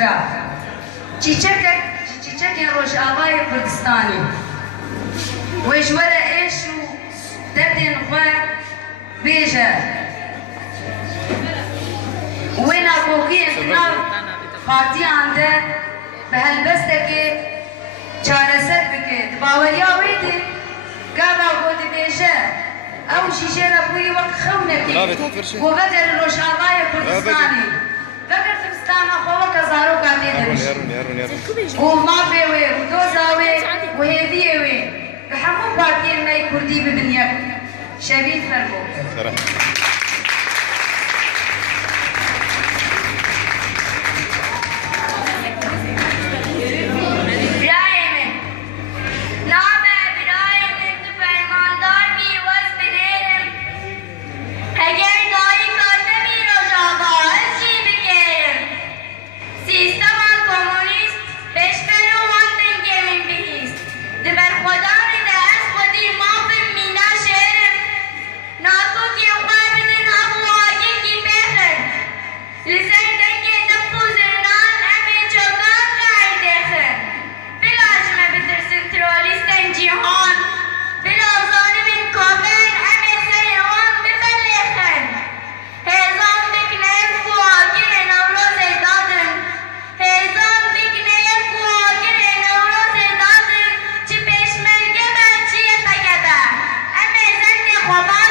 برا چیچەکێن ڕۆژئاوای کوردستانی وێژوەرە ئێش و دەردێن خوا بێژە وێ ناکۆکیên nav partiyan de bi helbestekê çareser bike di baweriya wê de gava got dibêje ew jî jê re bûyî wek xewnekê got veder li Rojavayê Kurdistanê veger dibistana xwe weke zaroka tê dibîst û mafê wê û doza wê û hêviyê wê bi hemû partiyên me Kurdî bibin yek şevîn fermo Bye-bye.